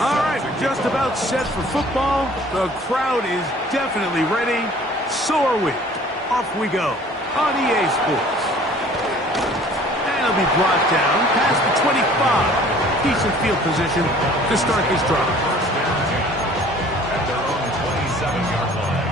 All right, we're just about set for football. The crowd is definitely ready. So are we. Off we go on EA Sports. And it'll be brought down past the 25. Decent field position to start this drive. First down at their own 27-yard line.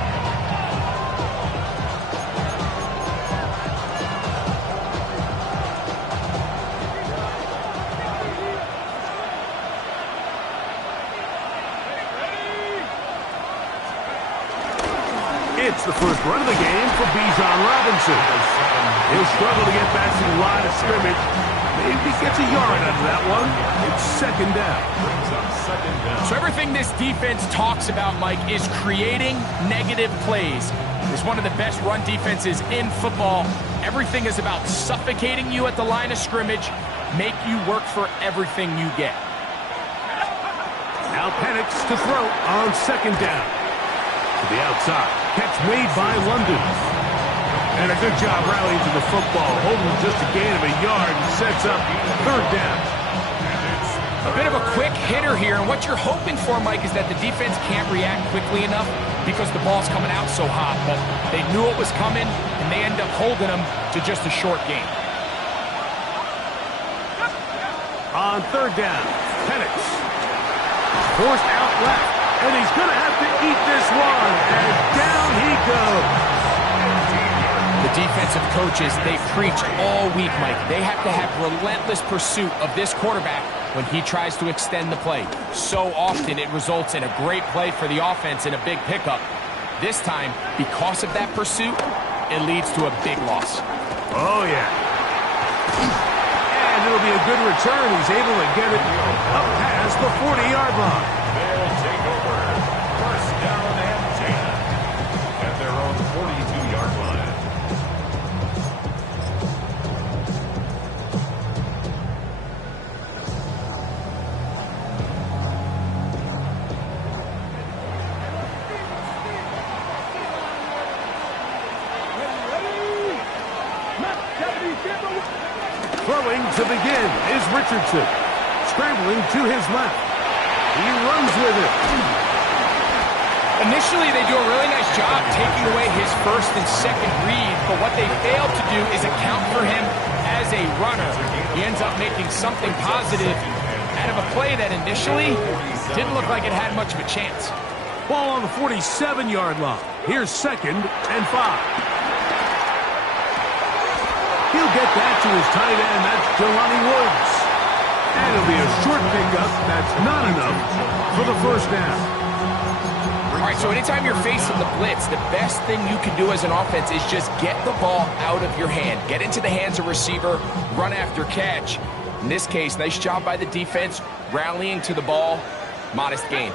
It's the first run of the game for Bijan Robinson. He'll struggle to get back to the line of scrimmage. Maybe gets a yard out of that one. It's second down. So everything this defense talks about, Mike, is creating negative plays. It's one of the best run defenses in football. Everything is about suffocating you at the line of scrimmage, make you work for everything you get. Now Penix to throw on second down. To the outside. Catch made by London. And a good job rallying to the football. Holding just a gain of a yard and sets up third down. A bit of a quick hitter here. And what you're hoping for, Mike, is that the defense can't react quickly enough because the ball's coming out so hot. But they knew it was coming, and they end up holding them to just a short gain. On third down, Penix. Forced out left. And he's going to have to eat this one. And down he goes. The defensive coaches, they preach all week, Mike. They have to have relentless pursuit of this quarterback when he tries to extend the play. So often it results in a great play for the offense and a big pickup. This time, because of that pursuit, it leads to a big loss. Oh, yeah. And it'll be a good return. He's able to get it up past the 40-yard line. They'll take over. First down and 10 at their own 42-yard line. Throwing to begin is Richardson. Scrambling to his left. He runs with it. Initially, they do a really nice job taking away his first and second read, but what they fail to do is account for him as a runner. He ends up making something positive out of a play that initially didn't look like it had much of a chance. Ball on the 47-yard line. Here's second and 5. He'll get that to his tight end. That's Jelani Woods. And it'll be a short pickup. That's not enough for the first down. All right, so anytime you're facing the blitz, the best thing you can do as an offense is just get the ball out of your hand. Get into the hands of receiver, run after catch. In this case, nice job by the defense, rallying to the ball. Modest gain.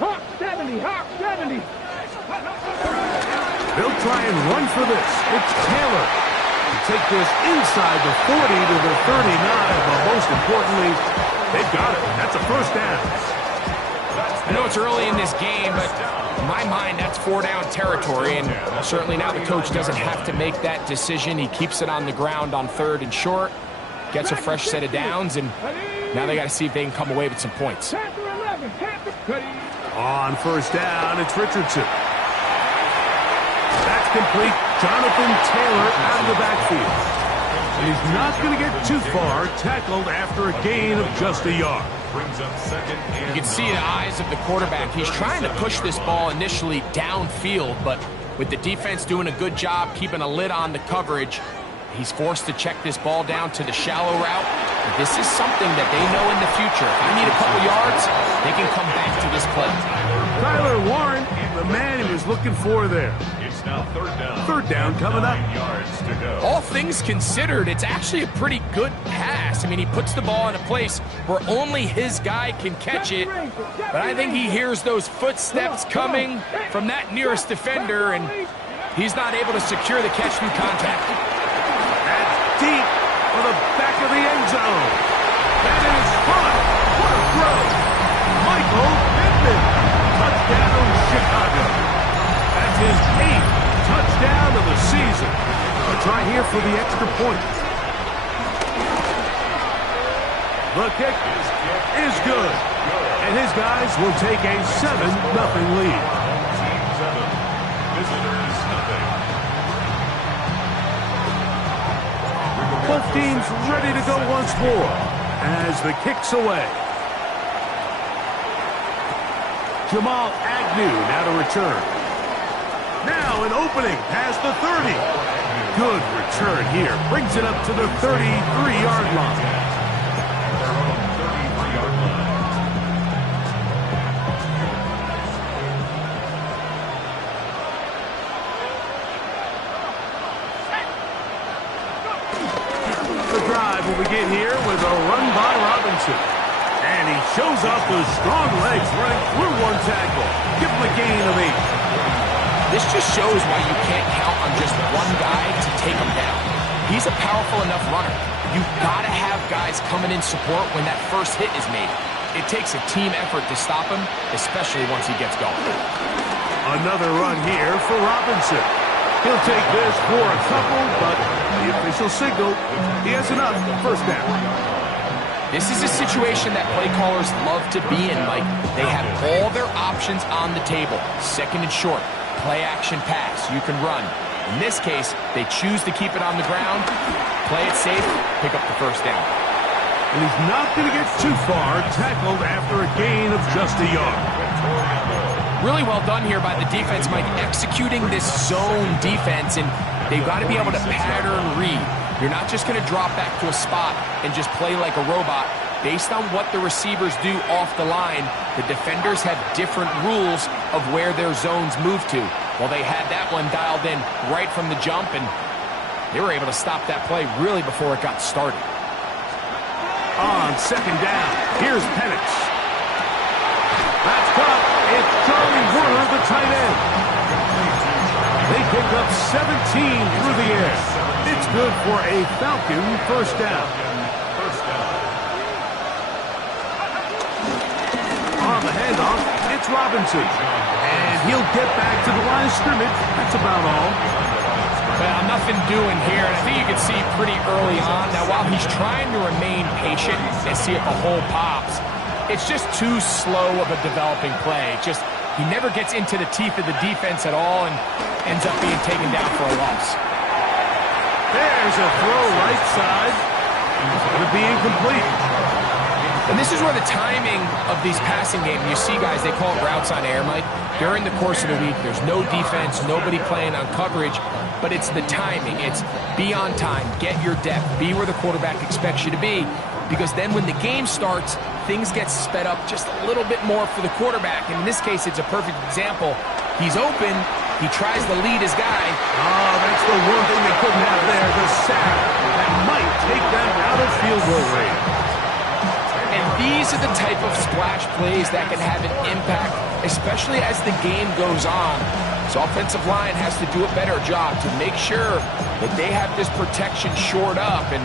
Hawk 70, Hawk 70. They'll try and run for this. It's Taylor. Take this inside the 40 to the 39, but most importantly, they've got it. That's a first down. I know it's early in this game, but in my mind, that's 4-down territory, and certainly now the coach doesn't have to make that decision. He keeps it on the ground on third and short, gets a fresh set of downs, and now they got to see if they can come away with some points. On first down, it's Richardson. That's complete. Jonathan Taylor out of the backfield. And he's not going to get too far, tackled after a gain of just a yard. You can see the eyes of the quarterback. He's trying to push this ball initially downfield, but with the defense doing a good job keeping a lid on the coverage, he's forced to check this ball down to the shallow route. This is something that they know in the future. If I need a couple yards, they can come back to this play. Tyler Warren, the man he was looking for there. It's now third down. Third down coming up. 9 yards to go. All things considered, it's actually a pretty good pass. I mean, he puts the ball in a place where only his guy can catch it. But I think he hears those footsteps coming from that nearest defender, and he's not able to secure the catch through contact. That's deep for the back of the end zone. That is fun. What a throw. Michael Pittman. Touchdown, Chicago. That's his 8th touchdown of the season. A try here for the extra point. The kick is good. And his guys will take a 7-0 lead. Team 7. Visitors nothing. Both teams ready to go once more as the kick's away. Jamal Agnew now to return. Now an opening past the 30. Good return here. Brings it up to the 33-yard line. Their own 33-yard line. The drive will begin here with a run by Robinson. And he shows off those strong legs running through one tackle. Give him a gain of 8. This just shows why you can't count on just one guy to take him down. He's a powerful enough runner. You've got to have guys coming in support when that first hit is made. It takes a team effort to stop him, especially once he gets going. Another run here for Robinson. He'll take this for a couple, but the official signal, he has enough. First down. This is a situation that play callers love to be in, Mike. They have all their options on the table. Second and short, play action pass, you can run. In this case, they choose to keep it on the ground, play it safe, pick up the first down. And he's not going to get too far, tackled after a gain of just a yard. Really well done here by the defense, Mike, executing this zone defense, and they've got to be able to pattern read. You're not just going to drop back to a spot and just play like a robot. Based on what the receivers do off the line, the defenders have different rules of where their zones move to. Well, they had that one dialed in right from the jump, and they were able to stop that play really before it got started. On second down, here's Penix. That's caught. It's Charlie Werner, the tight end. They pick up 17 through the air. It's good for a Falcon first down. On the handoff, it's Robinson. And he'll get back to the line of scrimmage. That's about all. Well, nothing doing here, and I think you can see pretty early on. Now, while he's trying to remain patient and see if the hole pops, it's just too slow of a developing play. He never gets into the teeth of the defense at all and ends up being taken down for a loss. There's a throw right side. It's going to be incomplete. And this is where the timing of these passing games, you see guys, they call it routes on air, Mike. During the course of the week, there's no defense, nobody playing on coverage, but it's the timing. It's be on time, get your depth, be where the quarterback expects you to be, because then when the game starts, things get sped up just a little bit more for the quarterback. And in this case, it's a perfect example. He's open, he tries to lead his guy. Oh, that's the one thing they couldn't have there, the sack that might take them out of field goal range. And these are the type of splash plays that can have an impact, especially as the game goes on. So offensive line has to do a better job to make sure that they have this protection shored up and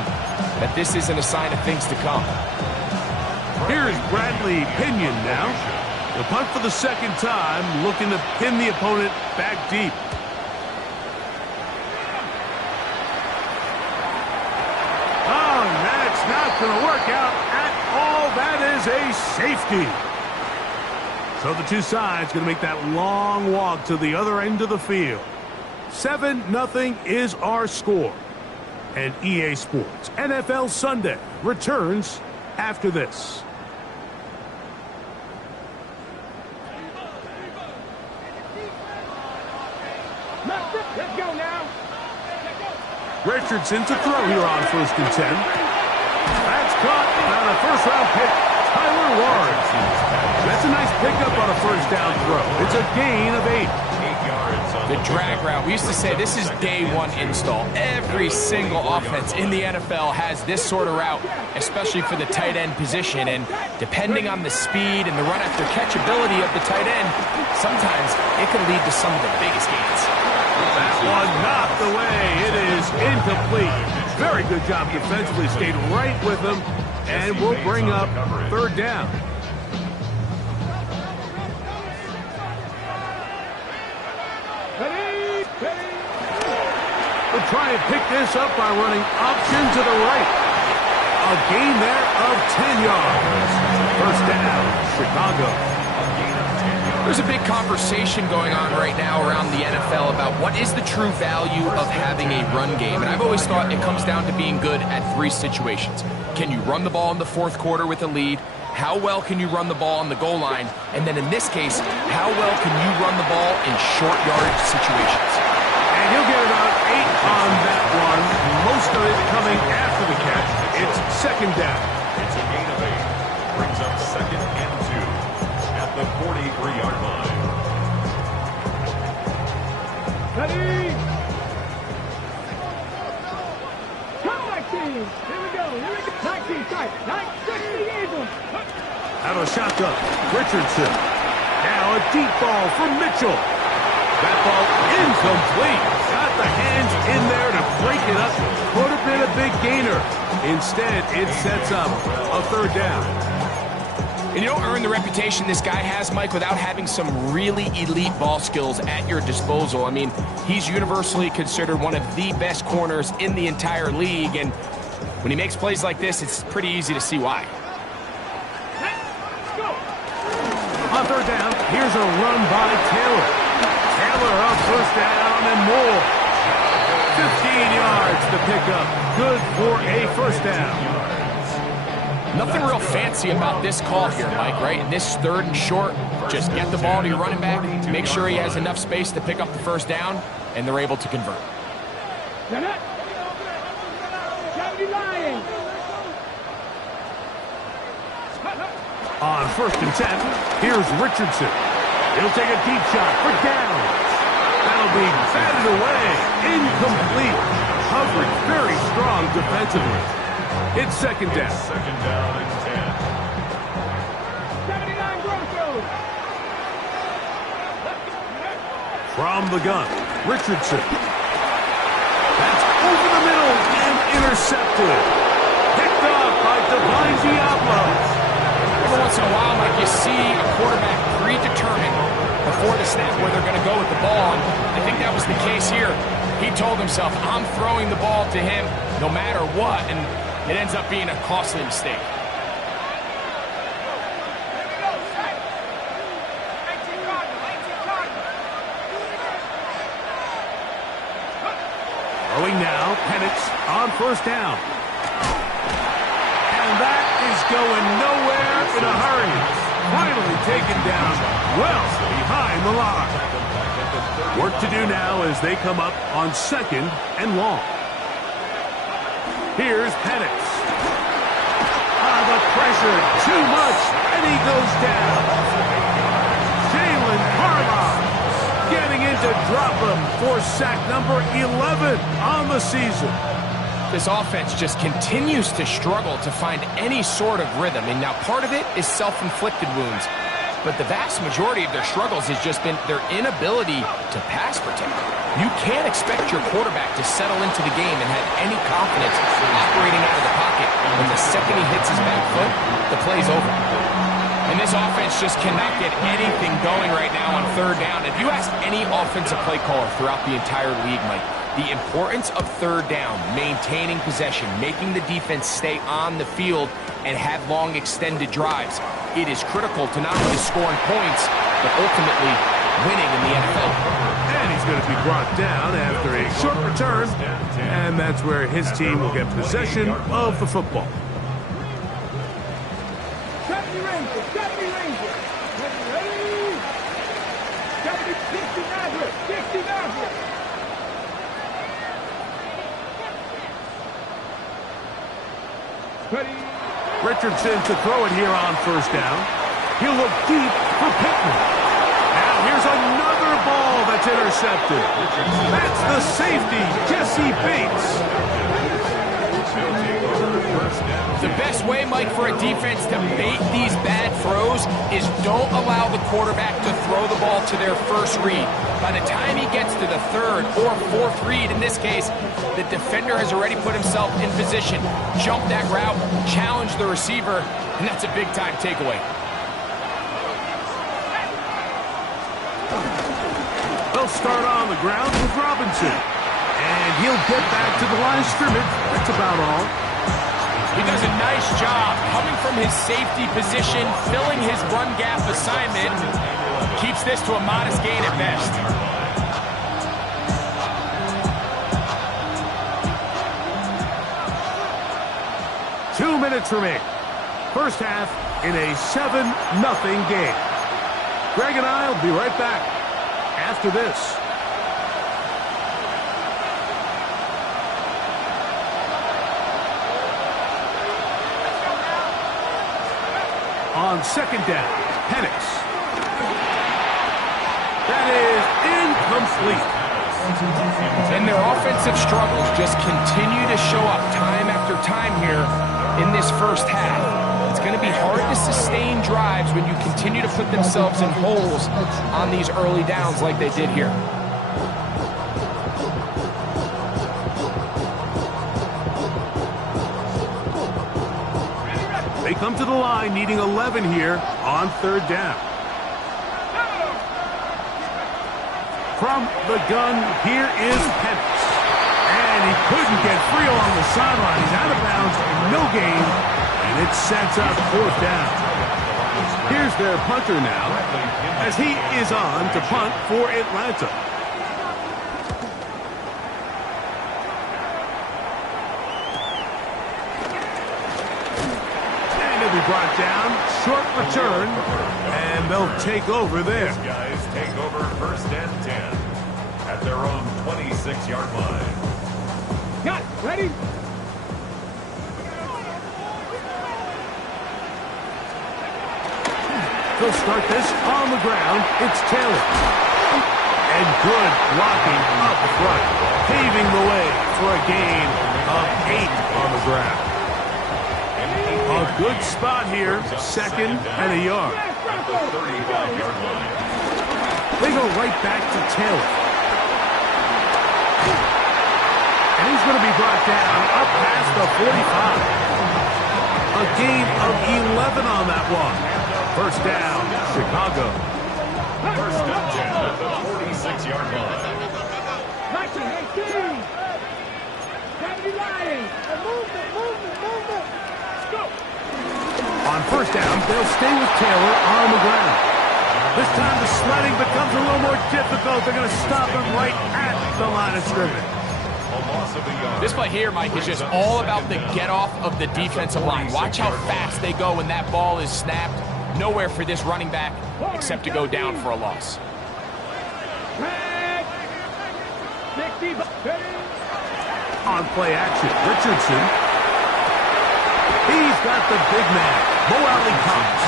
that this isn't a sign of things to come. Here's Bradley Pinion now. The punt for the second time, looking to pin the opponent back deep. Oh, that's not going to work out at all. That is a safety. So the two sides going to make that long walk to the other end of the field. 7-0 is our score. And EA Sports NFL Sunday returns after this. Let's go now. Richardson to throw here on 1st and 10. That's caught on a first-round pick, Tyler Warren. That's a nice pickup on a first down throw. It's a gain of 8. 8 yards on The drag route, we used to say this is day one install. Every single offense in the NFL has this sort of route, especially for the tight end position. And depending on the speed and the run after catchability of the tight end, sometimes it can lead to some of the biggest gains. That one knocked away. It is incomplete. Very good job defensively. Stayed right with him. And we'll bring up 3rd down. We'll try and pick this up by running option to the right. A gain there of 10 yards. First down, Chicago. There's a big conversation going on right now around the NFL about what is the true value of having a run game. And I've always thought it comes down to being good at three situations. Can you run the ball in the fourth quarter with a lead? How well can you run the ball on the goal line? And then in this case, how well can you run the ball in short yardage situations? And he'll get about 8 on that one. Most of it coming after the catch. It's second down. It's a gain of 8. Brings up second and 2 at the 43-yard line. Ready? Come back team. Here we go. Back team, tight. 960 Eagles. Out of shotgun, Richardson. Now a deep ball for Mitchell. That ball incomplete. Got the hands in there to break it up. Could have been a big gainer. Instead, it sets up a third down. And you don't earn the reputation this guy has, Mike, without having some really elite ball skills at your disposal. I mean, he's universally considered one of the best corners in the entire league, and when he makes plays like this, it's pretty easy to see why. On third down, here's a run by Taylor. Taylor up first down and more. 15 yards to pick up. Good for a first down. Nothing real fancy about this call here, Mike, right? In this third and short, just get the ball to your running back, make sure he has enough space to pick up the first down, and they're able to convert. On first and 10, here's Richardson. He'll take a deep shot for downs. That'll be batted away. Incomplete. Coverage very strong defensively. It's second down. Second down and 10. 79 Broncos. From the gun, Richardson. That's over the middle and intercepted. Picked off by Divine Diablo. Every once in a while, Mike, you see a quarterback predetermine before the snap where they're going to go with the ball, and I think that was the case here. He told himself, I'm throwing the ball to him no matter what, and it ends up being a costly mistake. Throwing now, Penix on first down. And that is going nowhere in a hurry. Finally taken down well behind the line. Work to do now as they come up on second and long. Here's Penix. The pressure, too much, and he goes down. Jalen Harbaugh getting in to drop him for sack number 11 on the season. This offense just continues to struggle to find any sort of rhythm. And now part of it is self-inflicted wounds. But the vast majority of their struggles has just been their inability to pass protect. You can't expect your quarterback to settle into the game and have any confidence operating out of the pocket. When the second he hits his back foot, the play's over. And this offense just cannot get anything going right now on third down. If you ask any offensive play caller throughout the entire league, Mike, the importance of third down, maintaining possession, making the defense stay on the field, and have long extended drives. It is critical to not only scoring points, but ultimately winning in the NFL. And he's going to be brought down after a short return, and that's where his team will get possession of the football. 70 Rangers, 70 Rangers. Ready? 70, 60 Nazareth, 60 Nazareth. Ready? Richardson to throw it here on first down. He'll look deep for Pittman. Now here's another ball that's intercepted. That's the safety, Jesse Bates. The best way, Mike, for a defense to bait these bad throws is don't allow the quarterback to throw the ball to their first read. By the time he gets to the third or fourth read, in this case, the defender has already put himself in position, jump that route, challenge the receiver, and that's a big-time takeaway. They'll start on the ground with Robinson. And he'll get back to the line of scrimmage. That's about all. He does a nice job coming from his safety position, filling his run gap assignment. Keeps this to a modest gain at best. 2 minutes remaining. First half in a 7-0 game. Greg and I will be right back after this. On second down, Penix. That is incomplete. And their offensive struggles just continue to show up time after time here in this first half. It's going to be hard to sustain drives when you continue to put themselves in holes on these early downs like they did here. They come to the line needing 11 here on third down. From the gun, here is Penix. And he couldn't get free along the sideline. He's out of bounds, no gain, and it sets up fourth down. Here's their punter now, as he is on to punt for Atlanta. Brought down, short return, and they'll take over there. These guys take over first and 10 at their own 26-yard line. Got ready. They'll start this on the ground. It's Taylor. And good blocking up front, paving the way for a gain of 8 on the ground. A good spot here, second and a yard. At the 35-yard line. They go right back to Taylor. And he's going to be brought down up past the 45. A gain of 11 on that one. First down, Chicago. First and 10 at the 46-yard line. 19-18. Gravity Lions. Movement. Go. On first down, they'll stay with Taylor on the ground. This time the sledding becomes a little more difficult. They're going to stop him right at the line of scrimmage. This play here, Mike, is just all about the get-off of the defensive line. Watch how fast they go when that ball is snapped. Nowhere for this running back except to go down for a loss. On play action, Richardson. He's got the big man, Mo Alley comes.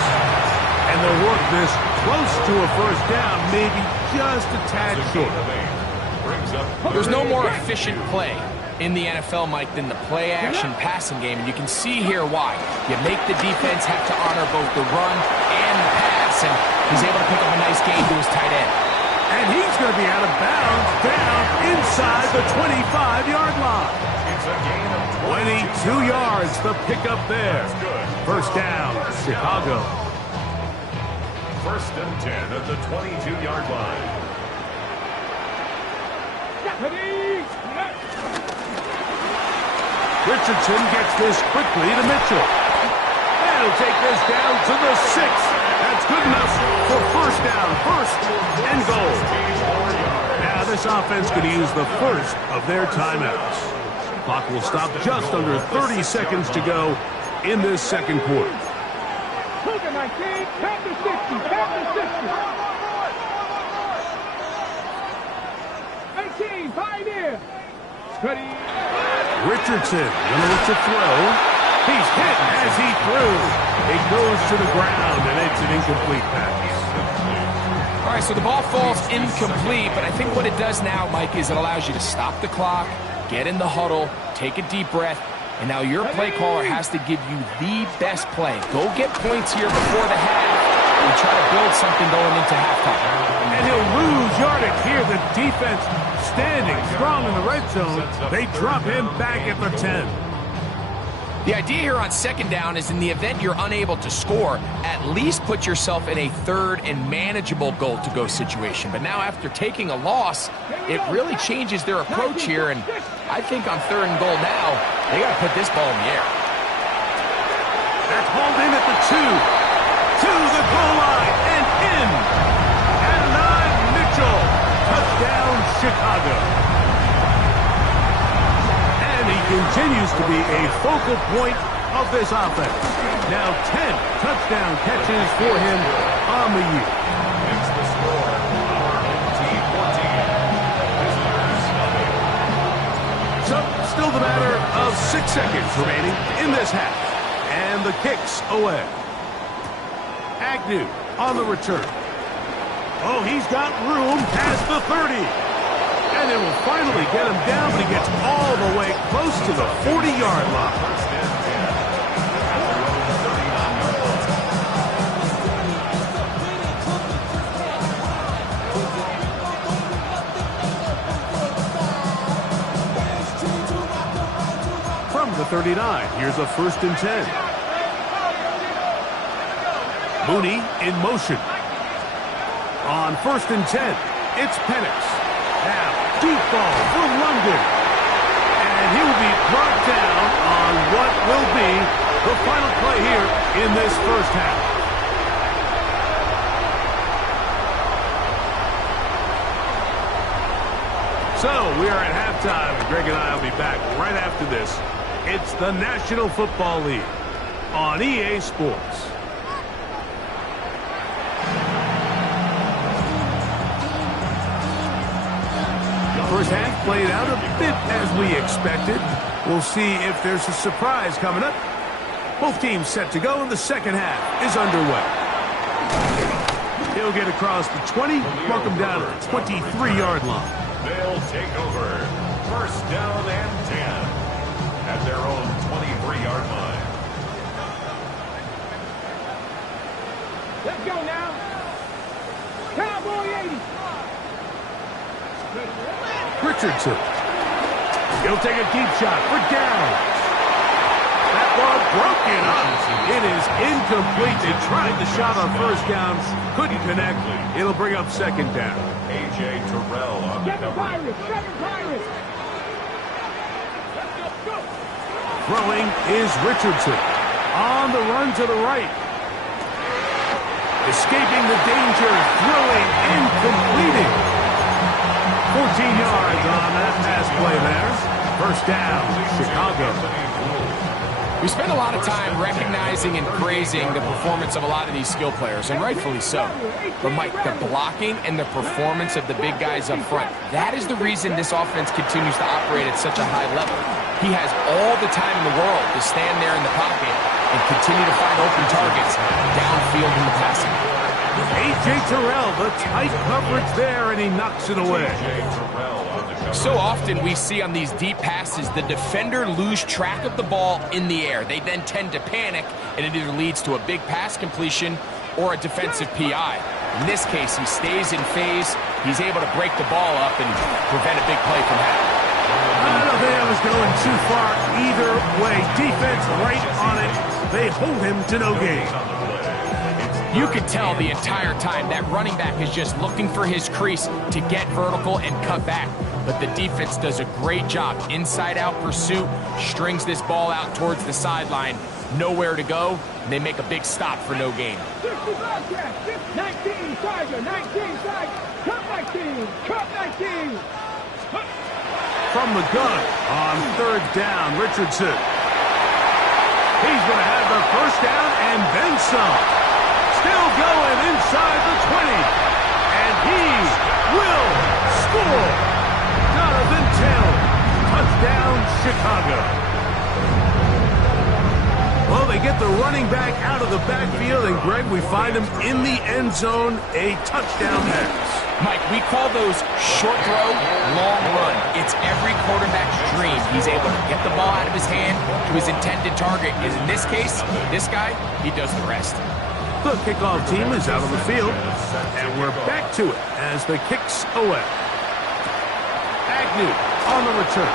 And they'll work this close to a first down, maybe just a tad short. There's no more efficient play in the NFL, Mike, than the play-action passing game, and you can see here why. You make the defense have to honor both the run and the pass, and he's able to pick up a nice gain to his tight end. And he's going to be out of bounds down inside the 25-yard line. It's a gain of 22 yards, the pickup there. First down, Chicago. First and 10 at the 22-yard line. Richardson gets this quickly to Mitchell. And he'll take this down to the 6. That's good enough for first down, first and goal. Now this offense could use the first of their timeouts. Clock will stop just under 30 seconds to go in this second quarter. Look at my team. Tap the 60. Tap the 60. 18. Pioneer. Ready. Richardson gonna look to throw. He's hit as he threw. It goes to the ground, and it's an incomplete pass. All right, so the ball falls incomplete, but I think what it does now, Mike, is it allows you to stop the clock, get in the huddle, take a deep breath, and now your play caller has to give you the best play. Go get points here before the half and try to build something going into halftime. And he'll lose yardage here. The defense standing strong in the red zone. They drop him back at the 10. The idea here on second down is in the event you're unable to score, at least put yourself in a third and manageable goal-to-go situation. But now after taking a loss, it really changes their approach here. And I think on third and goal now, they got to put this ball in the air. That's hauled in at the 2. To the goal line and in. And Mitchell. Touchdown, Chicago. And he continues to be a focal point of this offense. Now 10 touchdown catches for him on the year. It's the score. Our home team 14. Visitors nothing. So, still the matter of 6 seconds remaining in this half. And the kick's away. Agnew on the return. Oh, he's got room past the 30. And it will finally get him down, but he gets all the way close to the 40-yard line. First and 10. At their own 39-yard line. From the 39, here's a 1st and 10. Mooney in motion. On 1st and 10, it's Penix. Now, deep ball for London. And he will be brought down on what will be the final play here in this first half. So, we are at halftime, and Greg and I will be back right after this. It's the National Football League on EA Sports. First half played out a bit as we expected. We'll see if there's a surprise coming up. Both teams set to go, and the second half is underway. He'll get across the 20, mark him down at the 23-yard line. They'll take over. First down and 10 at their own 23-yard line. Let's go now. Cowboy 80. Richardson. He'll take a deep shot for down. That ball broken up. It is incomplete. They tried the shot on first down. Couldn't connect. It'll bring up second down. A.J. Terrell on the Second cover. Pirates. Second Pirates. Let's go. Throwing is Richardson. On the run to the right. Escaping the danger. Throwing and completing. 14 yards on that pass play there. First down, Chicago. We spend a lot of time recognizing and praising the performance of a lot of these skill players, and rightfully so. But, Mike, the blocking and the performance of the big guys up front, that is the reason this offense continues to operate at such a high level. He has all the time in the world to stand there in the pocket and continue to find open targets downfield in the passing. A.J. Terrell, the tight coverage there, and he knocks it away. So often we see on these deep passes, the defender lose track of the ball in the air. They then tend to panic, and it either leads to a big pass completion or a defensive PI. In this case, he stays in phase. He's able to break the ball up and prevent a big play from happening. I don't think I was going too far either way. Defense right on it. They hold him to no gain. You can tell the entire time that running back is just looking for his crease to get vertical and cut back. But the defense does a great job. Inside-out pursuit, strings this ball out towards the sideline. Nowhere to go, and they make a big stop for no gain. 60 broadcast. 19 Tiger. 19 Tiger. Cut 19. Cut 19. From the gun on third down, Richardson. He's going to have the first down and then some. Still going inside the 20. And he will score. Jonathan Taylor. Touchdown, Chicago. Well, they get the running back out of the backfield, and Greg, we find him in the end zone, a touchdown pass. Mike, we call those short throw, long run. It's every quarterback's dream. He's able to get the ball out of his hand to his intended target. And in this case, this guy, he does the rest. The kickoff team is out on the field, and we're back to it as the kick's away. Agnew on the return.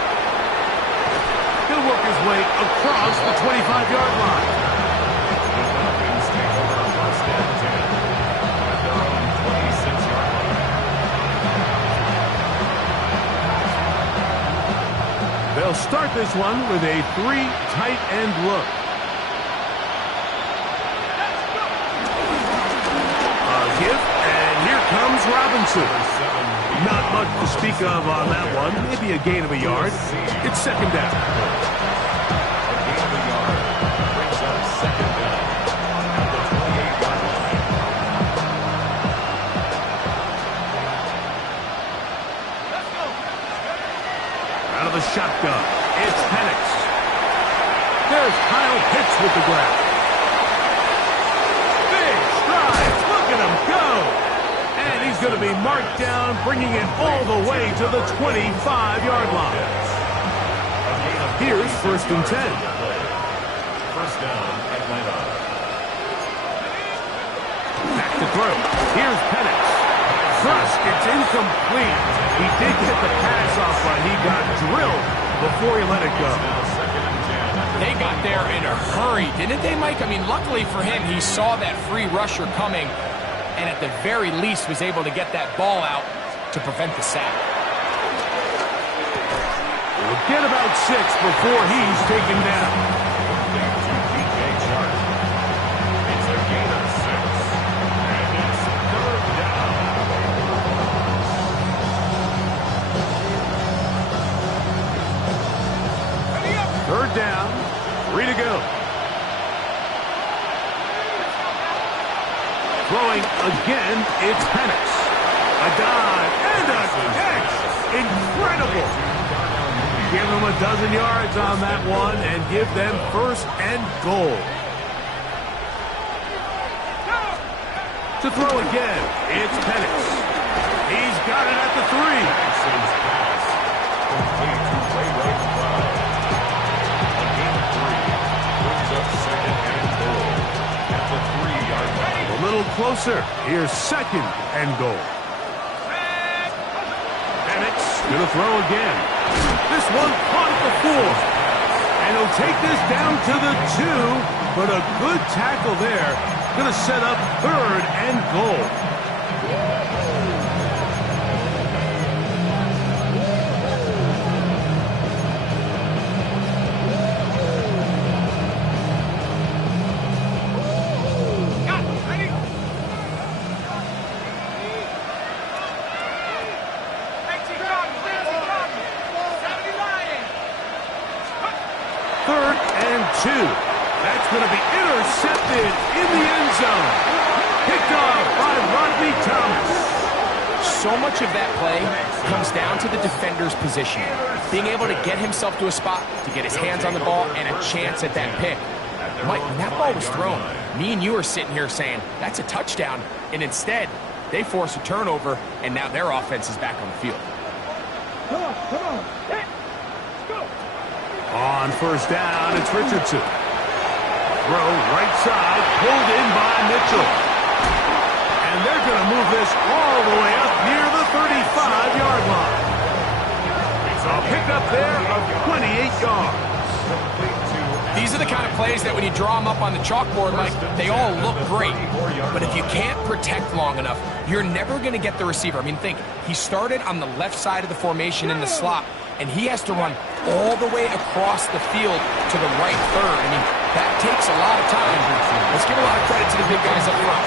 He'll work his way across the 25-yard line. They'll start this one with a 3 tight end look. Richardson. Not much to speak of on that one. Maybe a gain of a yard. It's second down. A gain of a yard brings up second down at the 28-yard line. Out of the shotgun, it's Penix. There's Kyle Pitts with the grab. Big stride. Look at him go. And he's going to be marked down, bringing it all the way to the 25-yard line. Here's 1st and 10. First down, Atlanta. Back to throw. Here's Penix. Thrust, it's incomplete. He did get the pass off, but he got drilled before he let it go. They got there in a hurry, didn't they, Mike? I mean, luckily for him, he saw that free rusher coming, and at the very least was able to get that ball out to prevent the sack. We'll get about 6 before he's taken down. It's a gain of 6, and it's 3rd down. Third down, 3 to go. Throwing again, it's Penix. A dive and a catch. Incredible. Give them a dozen yards on that one and give them 1st and goal. To throw again, it's Penix. He's got it at the 3. Jackson's pass complete to Ray Cloud. A gain of 3 brings up 2nd and goal at the 3-yard line. A little closer. Here's 2nd and goal. Penix gonna throw again. This one caught at the 4. And he'll take this down to the 2, but a good tackle there. Gonna set up 3rd and goal. That's going to be intercepted in the end zone. Picked off by Rodney Thomas. So much of that play comes down to the defender's positioning. Being able to get himself to a spot, to get his hands on the ball, and a chance at that pick. Mike, when that ball was thrown, me and you are sitting here saying, that's a touchdown. And instead, they force a turnover, and now their offense is back on the field. Come on. Let's go. On 1st down, it's Richardson. Throw right side, pulled in by Mitchell. And they're going to move this all the way up near the 35-yard line. A pickup there of 28 yards. These are the kind of plays that when you draw them up on the chalkboard, Mike, they all look great. But if you can't protect long enough, you're never going to get the receiver. I mean, think, he started on the left side of the formation in the slot, and he has to run all the way across the field to the right third. I mean, that takes a lot of time. Let's give a lot of credit to the big guys up front.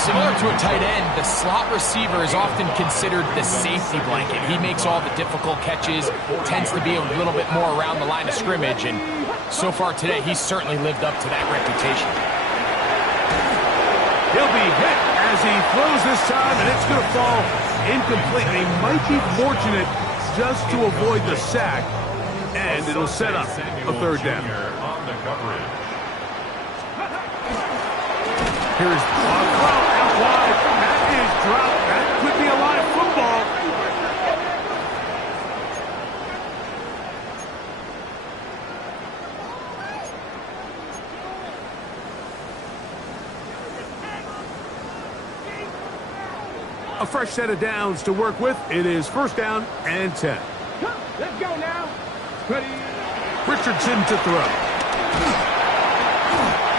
Similar to a tight end, the slot receiver is often considered the safety blanket. He makes all the difficult catches, tends to be a little bit more around the line of scrimmage, and so far today, he's certainly lived up to that reputation. He'll be hit as he throws this time, and it's going to fall incomplete. They might be fortunate just to avoid the sack, and it'll set up a 3rd down. On the coverage. Here's a throw out wide. That is dropped. That could be a live football. A fresh set of downs to work with. It is 1st down and 10. Let's go now. Ready. Richardson to throw.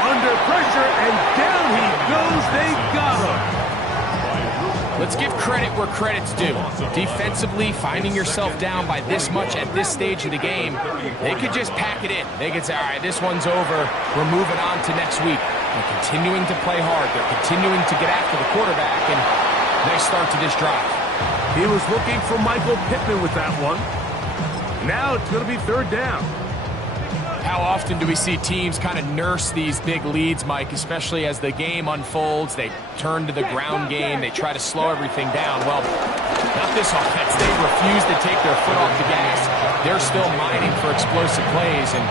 Under pressure, and down he goes. They got him. Let's give credit where credit's due. Defensively, finding yourself down by this much at this stage of the game, they could just pack it in. They could say, all right, this one's over. We're moving on to next week. They're continuing to play hard. They're continuing to get after the quarterback, and Nice start to this drive. He was looking for Michael Pittman with that one. Now it's going to be third down. How often do we see teams kind of nurse these big leads, Mike, especially as the game unfolds? They turn to the ground game. They try to slow everything down. Well, not this offense. They refuse to take their foot off the gas. They're still mining for explosive plays, and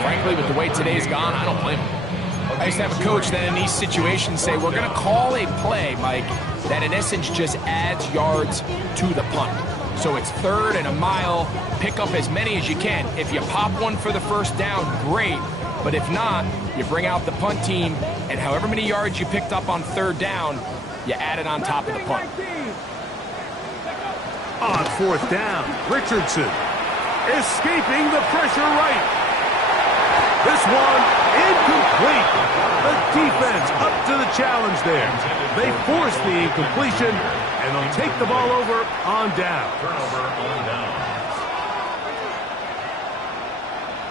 frankly, with the way today's gone, I don't blame them. I used to have a coach that in these situations say, we're going to call a play, Mike, that in essence just adds yards to the punt. So it's 3rd and a mile. Pick up as many as you can. If you pop one for the first down, great. But if not, you bring out the punt team, and however many yards you picked up on 3rd down, you add it on top of the punt. On 4th down, Richardson escaping the pressure right. This one incomplete. The defense up to the challenge there. They force the incompletion, and they'll take the ball over on down. Turnover on downs.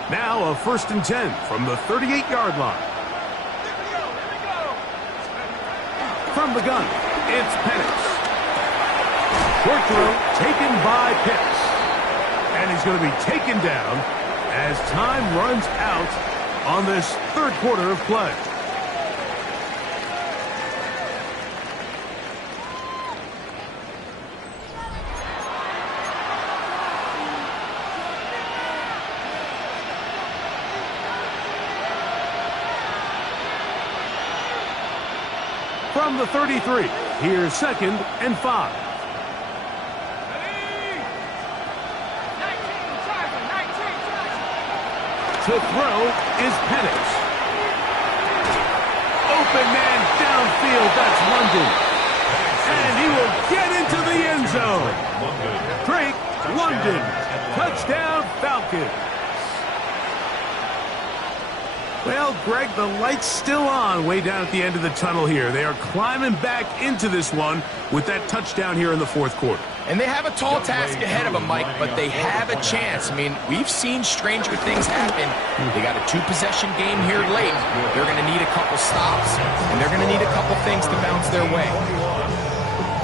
Now a 1st and 10 from the 38-yard line. From the gun, it's Penix. Short throw taken by Pitts. And he's going to be taken down as time runs out on this 3rd quarter of play. From the 33, here's 2nd and 5. To throw is Penix. Open man downfield, that's London. And he will get into the end zone. Drake London, touchdown Falcons. Well, Greg, the light's still on way down at the end of the tunnel here. They are climbing back into this one with that touchdown here in the 4th quarter. And they have a tall task ahead of them, Mike, but they have a chance. I mean, we've seen stranger things happen. They got a 2-possession game here late. They're going to need a couple stops, and they're going to need a couple things to bounce their way.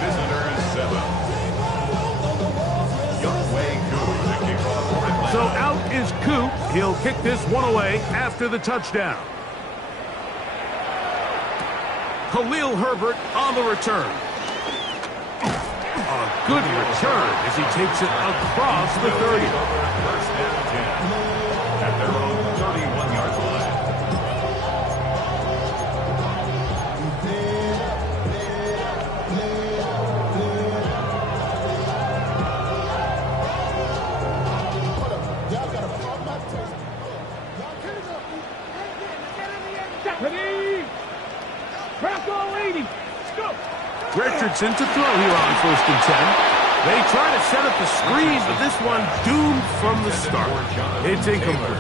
Visitors 7. So out is Coop. He'll kick this one away after the touchdown. Khalil Herbert on the return. A good return as he takes it across the 30. 1st and 10. At their own 31-yard line. Richardson to throw here on 1st and 10. They try to set up the screen, but this one doomed from the start. It's incomplete.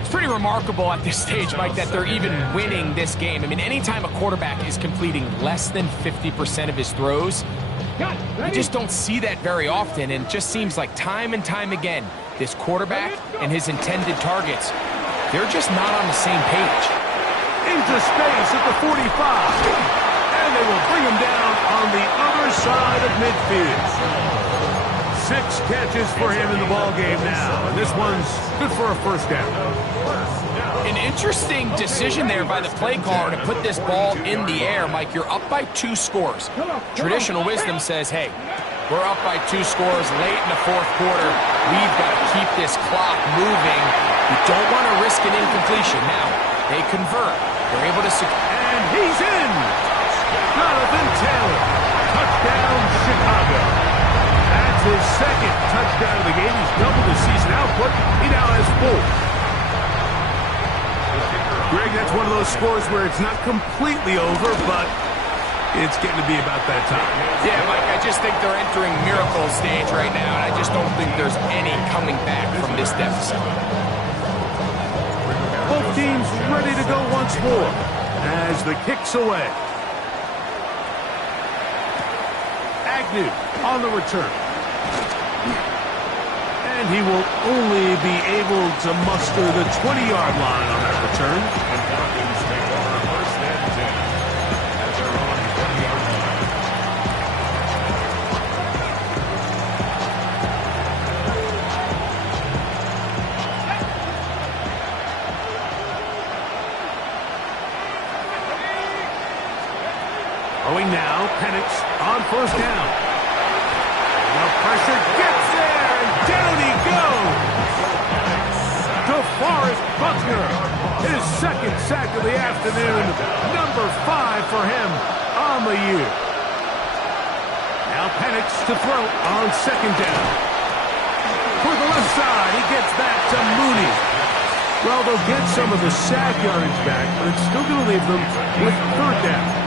It's pretty remarkable at this stage, Mike, that they're even winning this game. I mean, anytime a quarterback is completing less than 50% of his throws, you just don't see that very often, and it just seems like time and time again, this quarterback and his intended targets, they're just not on the same page. Into space at the 45. And they will bring him down on the other side of midfield. 6 catches for him in the ballgame now. And this one's good for a 1st down. An interesting decision there by the play caller to put this ball in the air. Mike, you're up by 2 scores. Traditional wisdom says, hey, we're up by 2 scores late in the 4th quarter. We've got to keep this clock moving. We don't want to risk an incompletion. Now, they convert. They're able to... And he's in! Jonathan Taylor, touchdown Chicago. That's his 2nd touchdown of the game. He's doubled his season output. He now has 4. Greg, that's one of those scores where it's not completely over, but it's getting to be about that time. Yeah, Mike, I just think they're entering miracle stage right now, and I just don't think there's any coming back from this deficit. Both teams ready to go once more as the kick's away. Agnew on the return. And he will only be able to muster the 20-yard line on that return. Going now, Penix on first down. The pressure gets there, and down he goes. DeForest Buckner, his second sack of the afternoon, number 5 for him on the year. Now Penix to throw on second down. For the left side, he gets that to Mooney. Well, they'll get some of the sack yardage back, but it's still going to leave them with third down.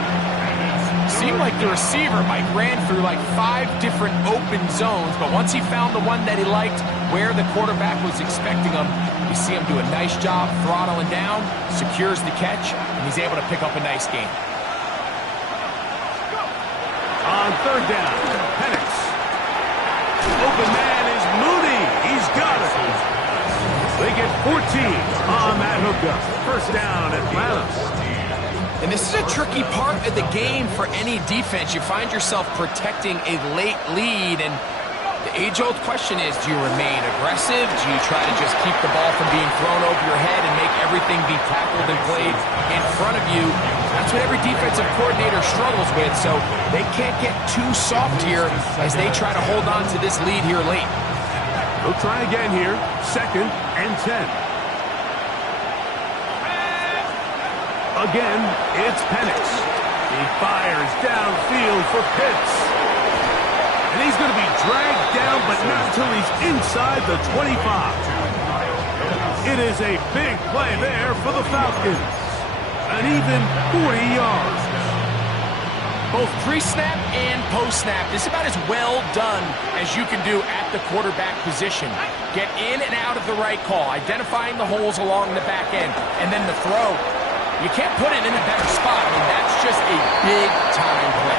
Seemed like the receiver, Mike, ran through like 5 different open zones, but once he found the one that he liked, where the quarterback was expecting him, you see him do a nice job throttling down, secures the catch, and he's able to pick up a nice gain. On third down, Penix. Open man is Mooney. He's got it. They get 14 on that hookup. First down, Atlanta. And this is a tricky part of the game for any defense. You find yourself protecting a late lead, and the age-old question is, do you remain aggressive? Do you try to just keep the ball from being thrown over your head and make everything be tackled and played in front of you? That's what every defensive coordinator struggles with, so they can't get too soft here as they try to hold on to this lead here late. They'll try again here, second and 10. Again, it's Penix. He fires downfield for Pitts. And he's going to be dragged down, but not until he's inside the 25. It is a big play there for the Falcons. An even 40 yards. Both pre-snap and post-snap, this is about as well done as you can do at the quarterback position. Get in and out of the right call, identifying the holes along the back end, and then the throw. You can't put it in a better spot. I mean, that's just a big-time play.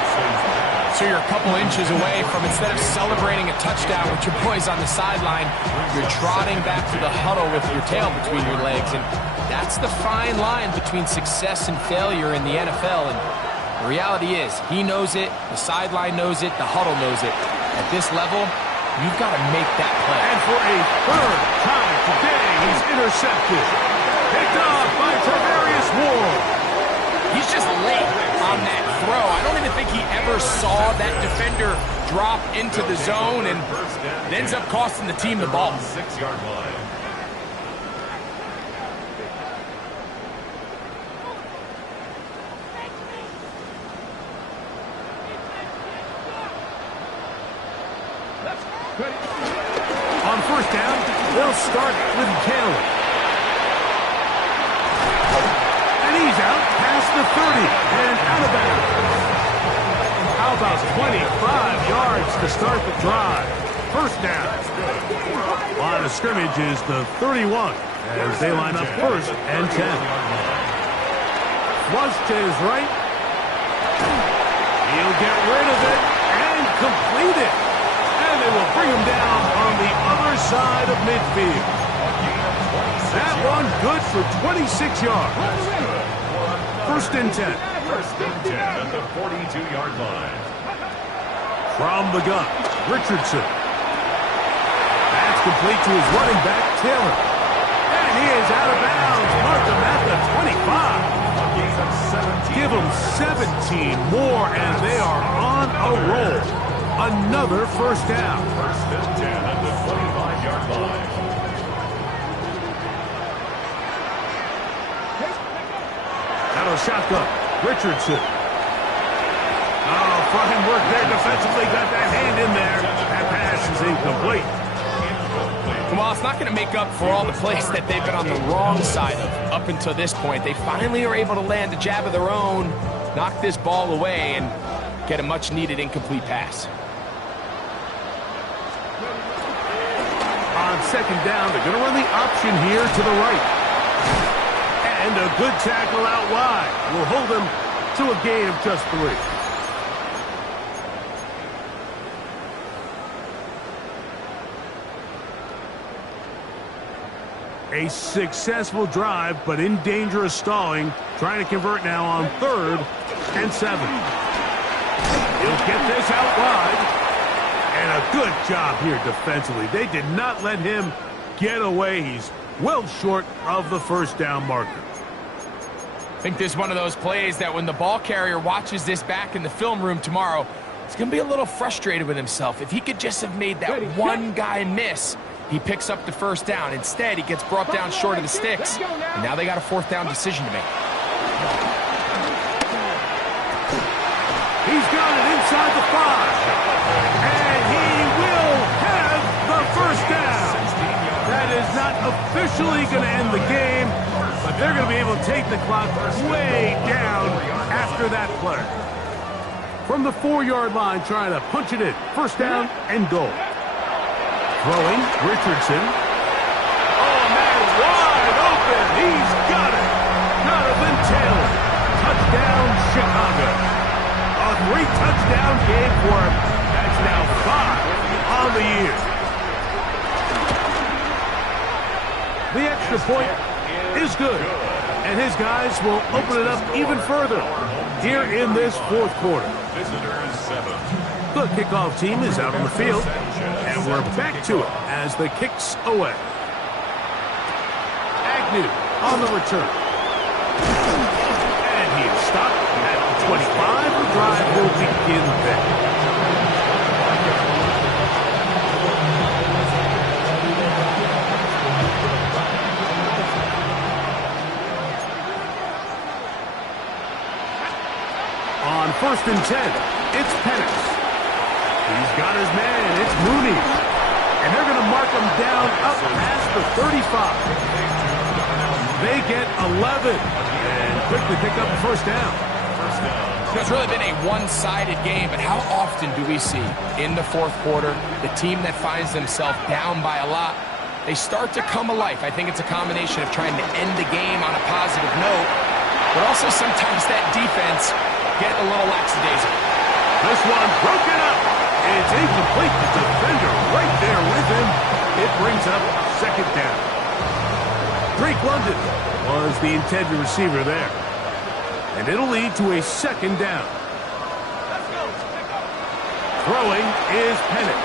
So you're a couple inches away from, instead of celebrating a touchdown with your boys on the sideline, you're trotting back to the huddle with your tail between your legs. And that's the fine line between success and failure in the NFL. And the reality is, he knows it, the sideline knows it, the huddle knows it. At this level, you've got to make that play. And for a third time today, he's intercepted. Picked off by Tarvarius Ward. He's just late on that throw. I don't even think he ever saw that defender drop into the zone, and it ends up costing the team the ball. 6-yard line. On first down, they'll start with Taylor. And he's out past the 30 and out of bounds. How about 25 yards to start the drive? First down. Line of scrimmage is the 31 as they line up first and 10. Flush to his right. He'll get rid of it and complete it. And they will bring him down on the other side of midfield. That one good for 26 yards. First and 10. First and 10 at the 42-yard line. From the gun, Richardson. That's complete to his running back, Taylor. And he is out of bounds. Mark him at the 25. Give them 17 more, and they are on a roll. Another first down. First and 10 at the 25-yard line. Out of shotgun, Richardson. Oh, fine work there defensively. Got that hand in there. That pass is incomplete. Well, it's not going to make up for all the plays that they've been on the wrong side of up until this point. They finally are able to land a jab of their own, knock this ball away, and get a much-needed incomplete pass. On second down, they're going to run the option here to the right. And a good tackle out wide will hold them to a gain of just 3. A successful drive, but in danger of stalling. Trying to convert now on 3rd and 7. He'll get this out wide. And a good job here defensively. They did not let him get away. He's well short of the first down marker. think this is one of those plays that when the ball carrier watches this back in the film room tomorrow, he's going to be a little frustrated with himself. If he could just have made that one guy miss, he picks up the first down. Instead, he gets brought down short of the sticks, and now they got a fourth down decision to make. He's got it inside the 5. And he will have the first down. That is not officially going to end the game, but they're going to be able to take the clock way down after that play. From the 4-yard line, trying to punch it in. First down and goal. Throwing, Richardson. Oh, man, wide open. He's got it. Jonathan Taylor. Touchdown, Chicago. A 3-touchdown game for him. That's now 5 on the year. The extra point is good, and his guys will open it up even further here in this fourth quarter. The kickoff team is out on the field, and we're back to it as the kick's away. Agnew on the return. And he is stopped at the 25. The drive will begin there. On 1st and 10, it's Penix. He's got his man. It's Mooney. And they're going to mark him down up past the 35. They get 11 and quickly pick up the first down. It's really been a one-sided game, but how often do we see in the fourth quarter the team that finds themselves down by a lot, they start to come alive? I think it's a combination of trying to end the game on a positive note, but also sometimes that defense get a little lackadaisical. This one broken up. It's incomplete. The defender right there with him. It brings up second down. Drake London was the intended receiver there. And it'll lead to a second down. Throwing is Penix.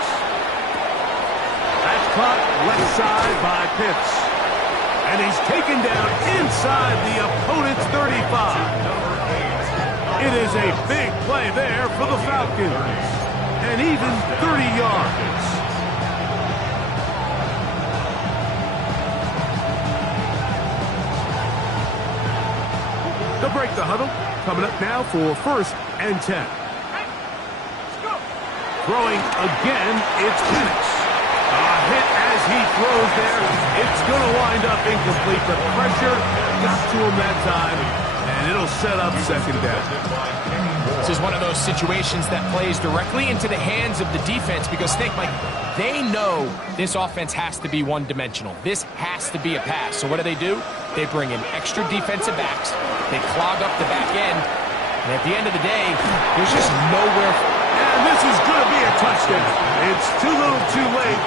That's caught left side by Pitts. And he's taken down inside the opponent's 35. It is a big play there for the Falcons. And even 30 yards. They'll break the huddle. Coming up now for 1st and 10. Throwing again, it's Penix. A hit as he throws there. It's going to wind up incomplete. The pressure got to him that time. And it'll set up second down. This is one of those situations that plays directly into the hands of the defense because, think, like, they know this offense has to be one-dimensional. This has to be a pass. So what do? They bring in extra defensive backs. They clog up the back end. And at the end of the day, there's just nowhere. And this is going to be a touchdown. It's too little too late.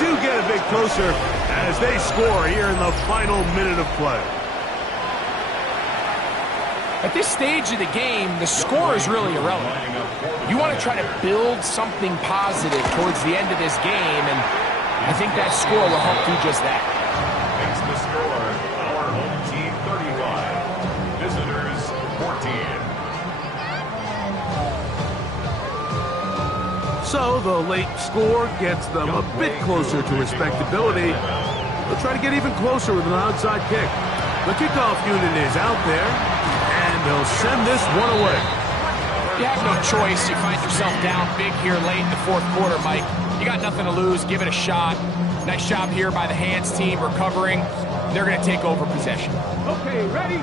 Do get a bit closer as they score here in the final minute of play. At this stage of the game, the score is really irrelevant. You want to try to build something positive towards the end of this game, and I think that score will help do just that. Makes the score our home team 35, visitors 14. So the late score gets them a bit closer to respectability. They'll try to get even closer with an onside kick. The kickoff unit is out there. They'll send this one away. You have no choice. You find yourself down big here late in the fourth quarter, Mike. You got nothing to lose. Give it a shot. Nice job here by the hands team recovering. They're going to take over possession. Okay, ready?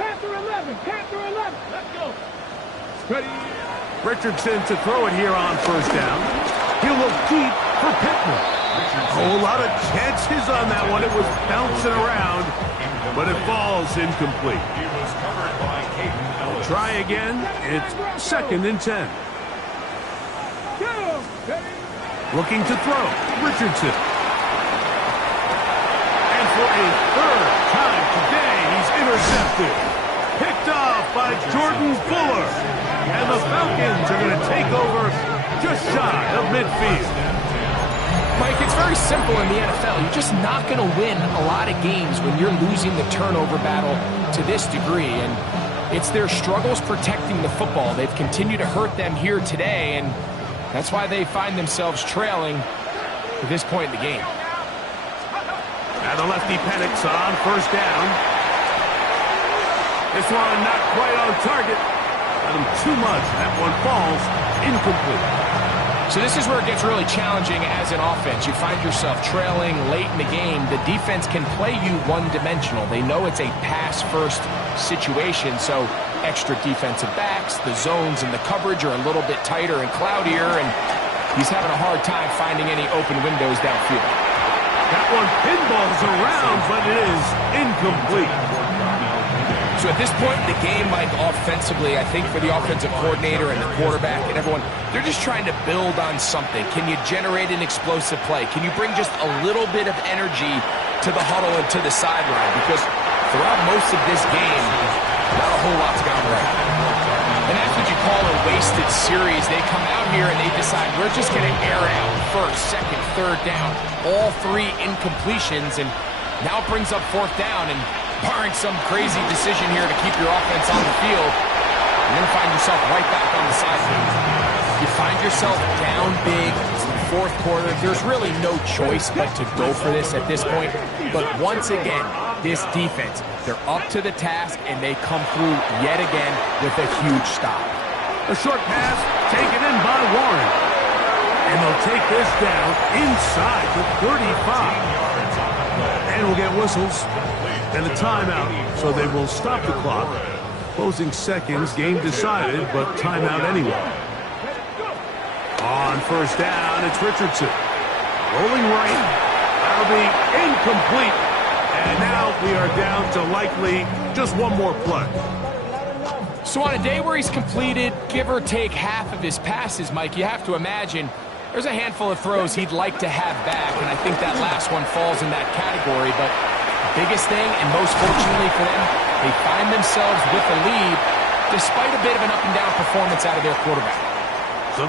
Panther 11, Panther 11. Let's go. Ready? Richardson to throw it here on first down. He'll look deep for Pittman. A whole lot of chances on that one. It was bouncing around, but it falls incomplete. He was covered by Caden Ellis. Try again. It's 2nd and 10. Looking to throw. Richardson. And for a 3rd time today, he's intercepted. Picked off by Jordan Fuller. And the Falcons are going to take over just shy of midfield. Mike, it's very simple in the NFL. You're just not going to win a lot of games when you're losing the turnover battle to this degree. And it's their struggles protecting the football. They've continued to hurt them here today, and that's why they find themselves trailing at this point in the game. Now the lefty panics on first down. This one not quite on target. Got him too much. That one falls incomplete. So this is where it gets really challenging as an offense. You find yourself trailing late in the game. The defense can play you one-dimensional. They know it's a pass-first situation, so extra defensive backs, the zones and the coverage are a little bit tighter and cloudier, and he's having a hard time finding any open windows downfield. That one pinballs around, but it is incomplete. So at this point in the game, Mike, offensively, I think for the offensive coordinator and the quarterback and everyone, they're just trying to build on something. Can you generate an explosive play? Can you bring just a little bit of energy to the huddle and to the sideline? Because throughout most of this game, not a whole lot's gone right. And that's what you call a wasted series. They come out here and they decide, we're just going to air it out first, second, third down. All three incompletions, and now it brings up fourth down, and barring some crazy decision here to keep your offense on the field, you're going to find yourself right back on the sideline. You find yourself down big. It's the fourth quarter. There's really no choice but to go for this at this point. But once again, this defense, they're up to the task, and they come through yet again with a huge stop. A short pass taken in by Warren. And they'll take this down inside the 35. And we'll get whistles and a timeout, so they will stop the clock. Closing seconds, game decided, but timeout anyway. On first down, it's Richardson. Rolling right. That'll be incomplete. And now we are down to likely just one more play. So on a day where he's completed, give or take half of his passes, Mike, you have to imagine there's a handful of throws he'd like to have back, and I think that last one falls in that category. But the biggest thing, and most fortunately for them, they find themselves with a lead despite a bit of an up-and-down performance out of their quarterback.